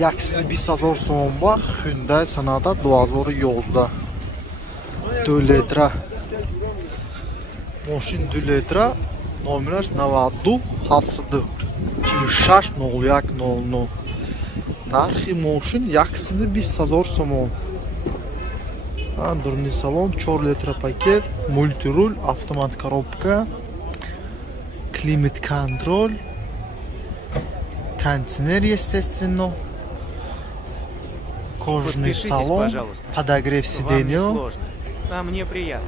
120,000 so'm bor. Hyundai Sonata 2011. 2 litr. Mashin 2 litr. Номер 92 76 01 00. Нархи машин 120,000 сомон. Дурный салон, 4 литра пакет, мультируль, автомат коробка, климат-контроль, кондиционер, естественно, кожаный салон, пожалуйста. подогрев Вам не сиденья, сложно, а мне приятно.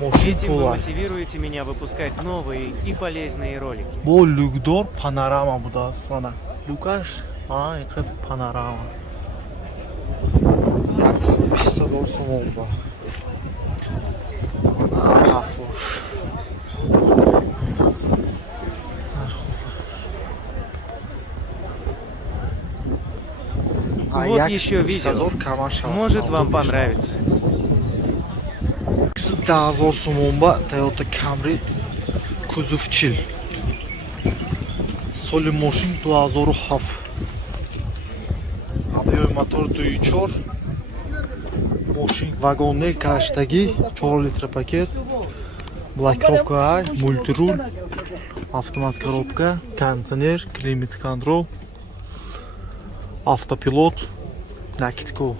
машин Этим вы фулай. мотивируете меня выпускать новые и полезные ролики. Бо люкдор панорама буда аслана. Люкаш, иқад панорама. 120,000 сомон ба. Афош. Вот еще видео. Может вам понравится. 10,000 сомон ба Toyota Camry кузовчил. Соли машин 2007. Объем мотор 2.4. Машин вагонный каштаги 4 литра пакет. Блокировка, мультируль, автомат коробка, кондиционер, климат-контроль, автопилот, накидка.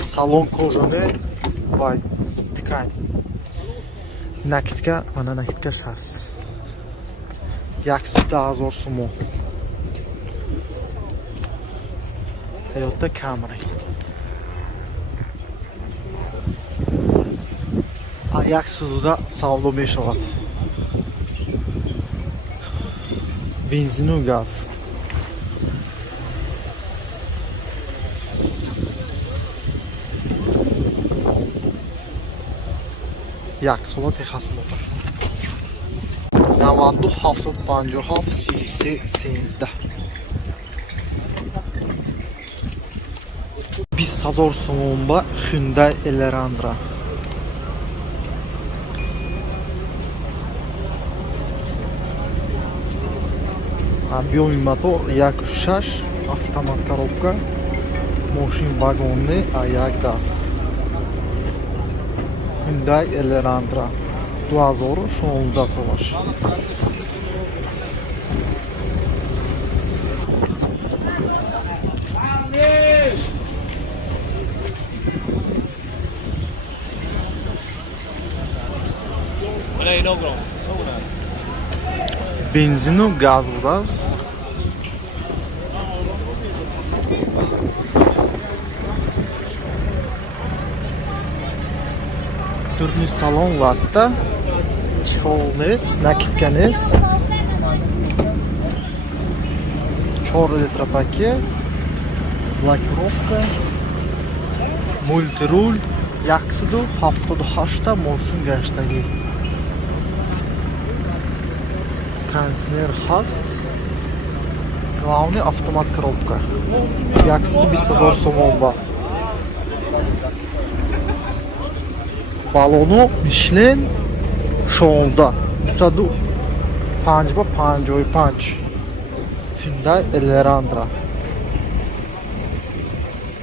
Салон кожаный, вай, ткань. Накидка, mana накидка шас. 110,000 сомон. Toyota Camry. Як судуда савдо мешавад. Бензину газ. Як сола техас мотор. 92 757 33 20,000 сомон ба Hyundai Elantra. Объем мотор 1.6, автомат коробка, машин вагонный, а як даст. Hyundai Elantra 2016 so'lash. Benzinu gaz budaz. Turmuş salon latta. Çikolnes, nakitkaniz. 4 litr paket. Блокировка. Мультируль. 178 машин гаштаги. Кондиционер хаст. Главный автомат коробка. 120,000 сомон ба. Балону Michelin 16. 205 ба 55. Hyundai Elantra.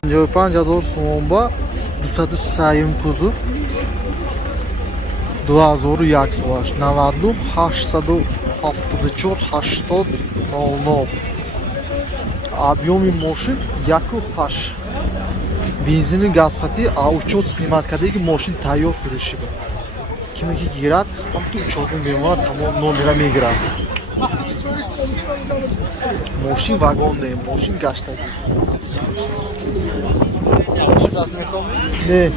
55,000 сомон ба 203 кузов. 2001 so'lash. 92 874 80 00. Объем машин 1.8. Бензин газ хати, а учет сниматкадagi машин тайёр фурӯши ба. Киме ки гирад, ҳам ту учётун мемонад, тамом номера мегирад. Машин вагонный, машин гаштаги. Не,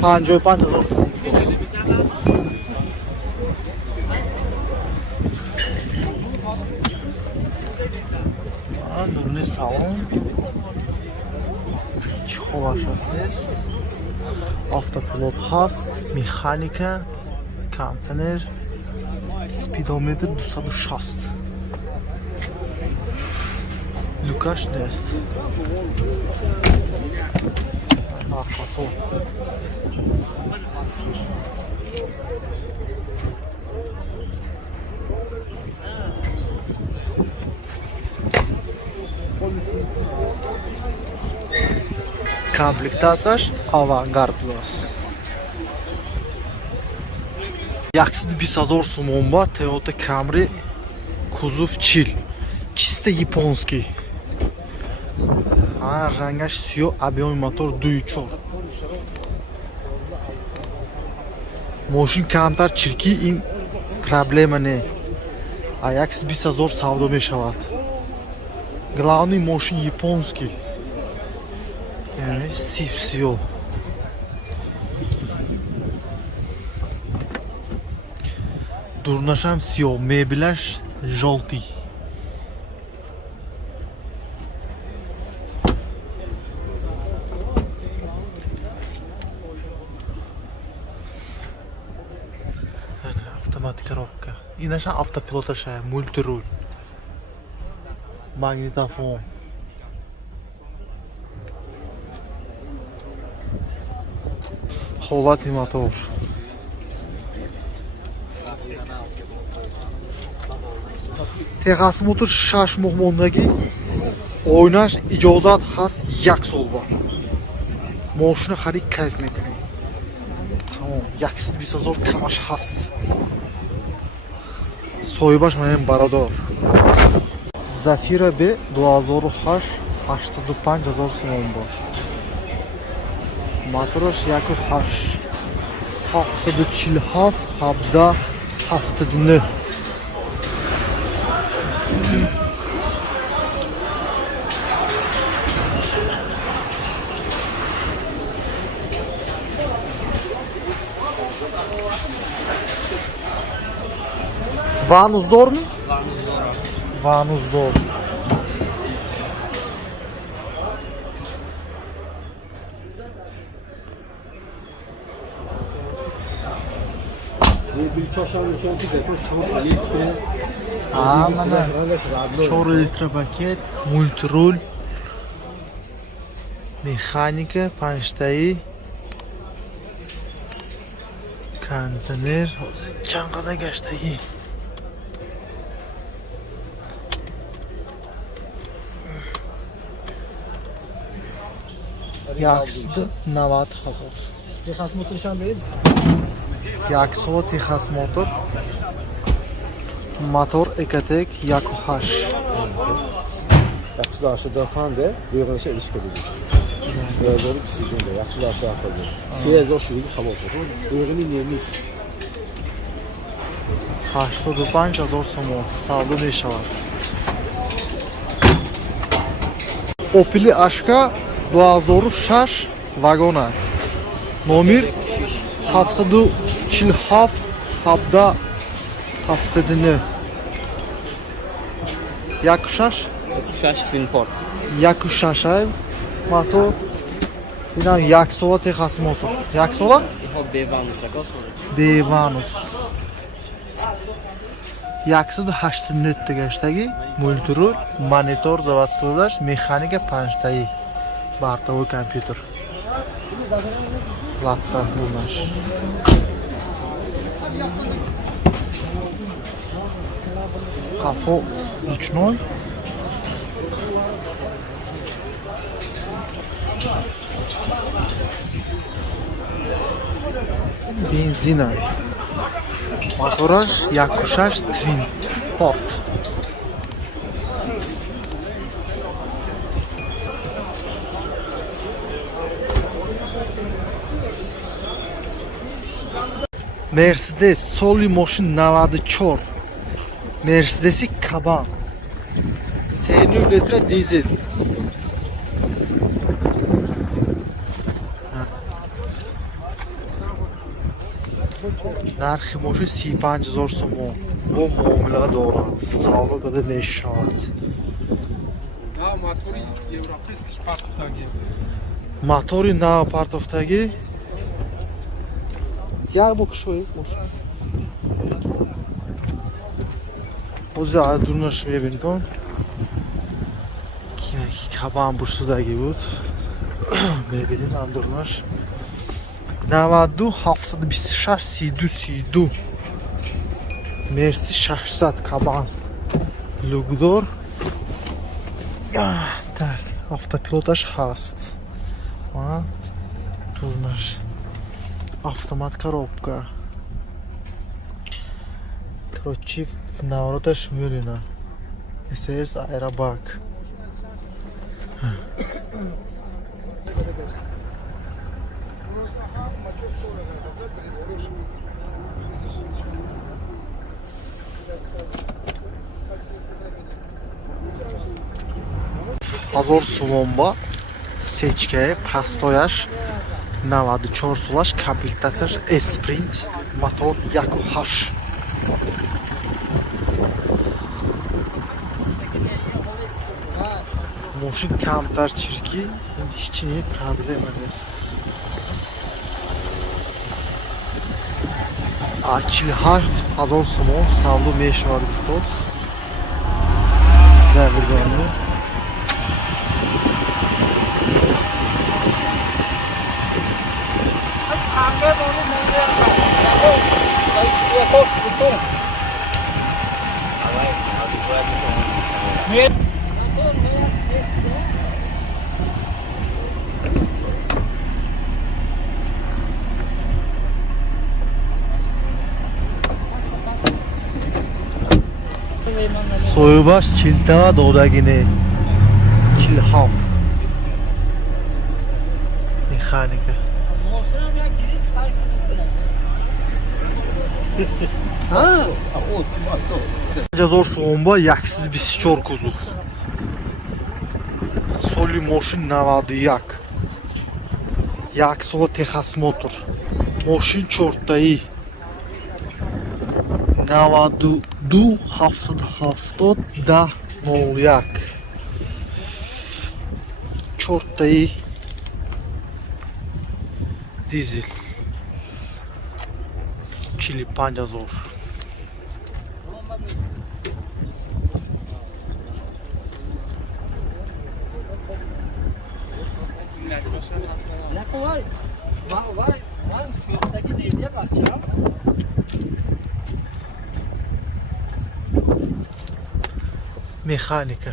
55,000 сомон. Дурный салон. Чехолаш аст. Автопилот хаст, механика, кондиционер, спидометр 260. Люкаш нест. Ахмато. комплектацияш авангард будаст. 120 000 сомон ба Toyota Camry кузов чил. Чисто японский. Рангаш сиё, объёми мотор 2.4. Мошин камтар чирки ин проблема не. 120 000 савдо мешавад. Главный мошин японский. Яъне сиё. Дурнашам сиё, мебелаш жолтий. Автомат коробка. Инаша автопилоташа, мультируль. Магнитофон. Холати мотор. Техас мотор 6 моҳ мондагӣ. Ойнаш иҷозат ҳаст 1 сол ба. Мошина харид кайф мекунӣ. Тамом 120 000 камаш ҳаст. Соҳибаш манам бародар. Zafira B 2008 85 000 сомон ба. Мотораш 1.8 747 17 79. Vanuzdor mu? Vanuzdor. Mana 4 litr paket, multirul, mexanika, 5 tayi, konditsioner, chanqada gashdagi. Yaxshisi 90 000. Texas motorsham deydi. Yakso Texas motor. Motor Ecotec 1.8. Yaxshilar shu dafanda buyurgancha ishga bo'ldi. Buyurgan pisijonda yaxshilar shu haqida. Sezor shuning xavotir. Buyurganing nemiz. 85 000 сомон savdo meshavad. Opel Ashka 2006 vagona. Номер 747 17 79. Yakuşaş Twin Port. Yakuşaşay motor. Inam Yaksola Texas motor. Yaksola? Bevanus. Yaksoda 8 gashdagi multirul, monitor заводской, mexanika 5 tayi. Бортовой компьютер. Лапта булмаш. Кафо ручной. Бензина. Мотораш Якушаш Twin Port. Mercedes Soli Motion 94. Mercedes'i Kaban. 3 litre dizel. Narxi moshi 35 000 сомон. Бо муомила дорад. Savdo qada neshovat. Мотори европейский партовдagi. Мотори на партовдagi. Як бокшой мош. O'zi durnash mebelkon. Ki kaban bursudagi bud. Mebelin andurnash. 92 726 32. Mersi 600 kaban. Lugdor. Так, автопилоташ ҳаст. Ага, турнаш. Автомат коробка. Короче, в наворота шмюлина. СРС аэробак. Азор суломба, сечка, простояш, 94 сулаш, комплектатор S-Sprint, мотор 1.8. Moşin kamtar çirki, hiç ne problem edesiz. Açıl harf, azon sumon, savlu meşvar giftos. Zavirganlı. Soyubaş kiltava doğdagine kilhav mexanika. Cazor soğumba yaksız bir siçor kuzu. Soli moşin navadı yak. Yak sola Texas motor. Moşin çortayı. Navadı du haftada da nol yak. Çortayı. Dizel. Çili panca zor. Mexanika.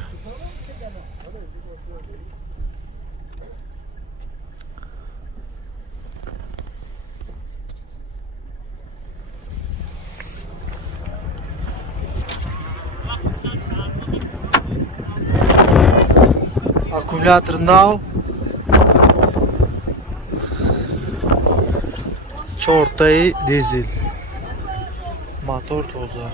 Akümülatör nav. Çortayı dizel. Motor toza.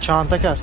Çanta kart.